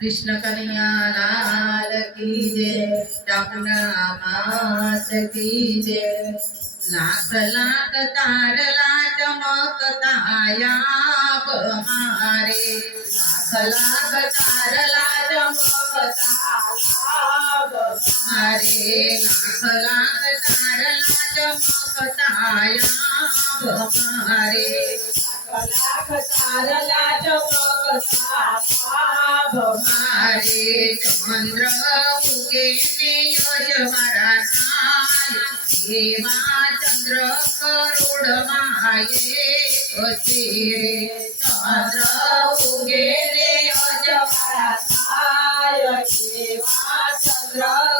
કૃષ્ણ કનૈયા લાલ કી જય ચામુંડા માત કી જય. લાખ લાખ તારલા ચમકતા આયા બહારે લાખ લાખ તારલા ચમકતા મારે લાખ લાખ તારલા ચમકતા આયા બહારે મારે ચંદ્ર ઉગે ને યજમારા થાય. એવા ચંદ્ર કરોડ માયે કચેરે ચંદ્ર ઉગે ને યજમારા થાય. એવા ચંદ્ર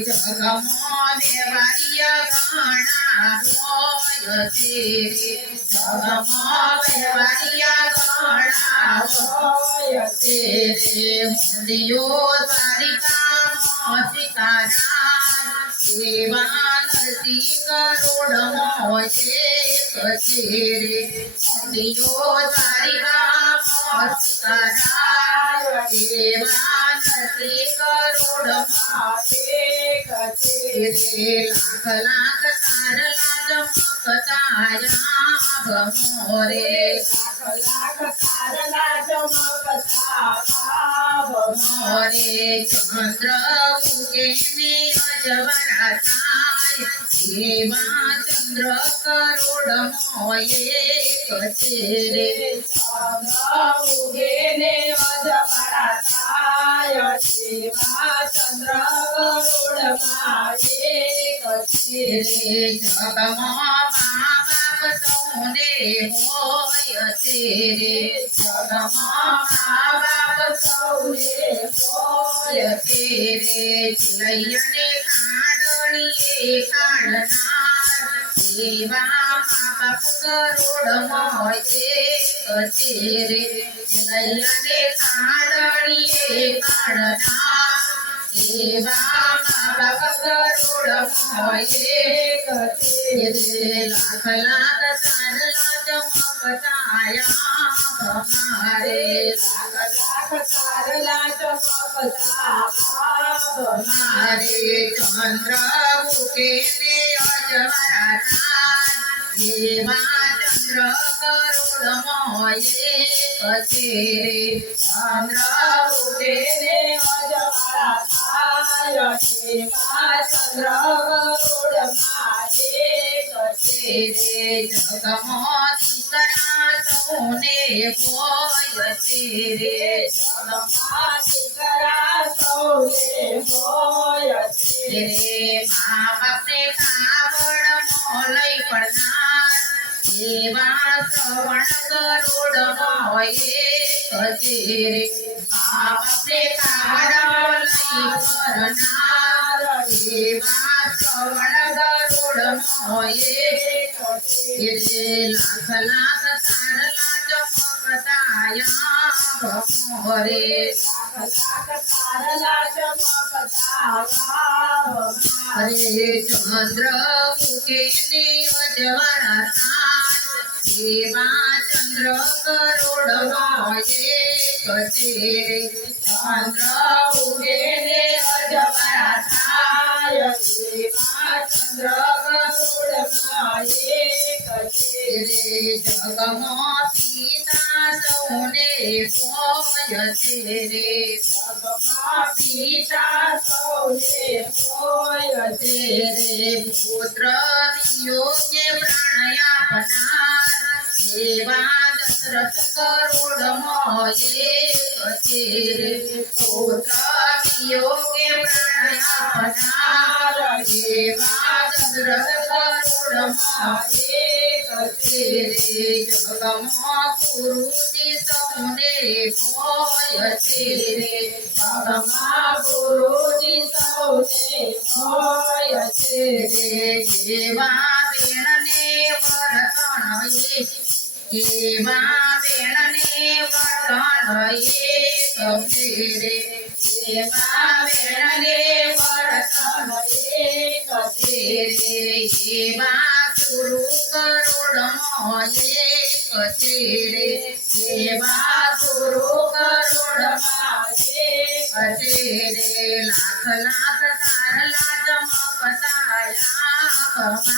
જગમો ભક્તોના જાજા ચૂંડ એવા બુડાનું કરોડ મોયે કચેરે ઠાકોરને ઠાકોર મોલાવનાર એવા બુડાનું કરોડ મોયે કચેરે લાખ લાખ તારલા ચમકતાયા ભમારે હરે જગમો દેવારિયા ગણા હોય તેરે મુંડિયો દ્વારિકા મોસિકારા દેવા નરસિંહ કરોડ મોયે કચેરે ચંદ્ર ઉગે ને અજવાળા થાય એવા ચંદ્ર કરોડ મોયે કચેરે જગમો સૌને હોય તેરે જગમો મા બાપ સૌને તેરે ચિલૈયને ખાંડણીએ કાઢનાર એવા મા મોયે કચેરે ચિલૈયને કાંડણીએ કાઢનાર એવા મા બાપ કરોડ મોયે કચેરે ચમકતાયા ભમારે મારે ચંદ્ર ઉગે ને અજવાળા થાય એવા ચંદ્ર કરોડ મોયે કચેરે ચંદ્ર ઉગે ને કચેરે જગમો કરા સૌને હોય તેરે તેરે મા બાપને કાવડ એવા શ્રવણ કરોડ હોય કચેરે બાપને મોયે કચેરે લાખ લાખ તારલા ચમકતાયા ભમોરે હરે ચંદ્ર ઉગે ને એવા ચંદ્ર કરોડ મોયે કચેરે ચંદ્ર ઉગે ને અજવાળા થાય એવા ચંદ્ર કરોડ મોયે કચેરે જગમો પિતા સૌને હોય તેરે પિતા તેરે પુત્ર વિયોગે પ્રાણયા પનાર એવા દશરથ કરોડમાં એક છે રે પુત્ર વિયોગે પ્રાણ આપનાર એવા દશરથ કરોડમાં એક છે રે જગમાં ગુરુજી સૌને હોય છે રે જગમાં ગુરુજી સૌને હોય છે રે એવા એવા એક છે રે એવા એક છે રે એવા ગુરુ કરોડમાં એક એવા લાખ લાખ તારલા ચમકતાયા અમારે લાખ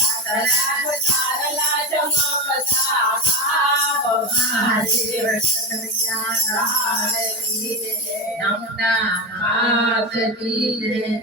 લાખ તારલા ચમકતા અમારે કનૈયા લાલ કી જય. નમતા માત કી જય.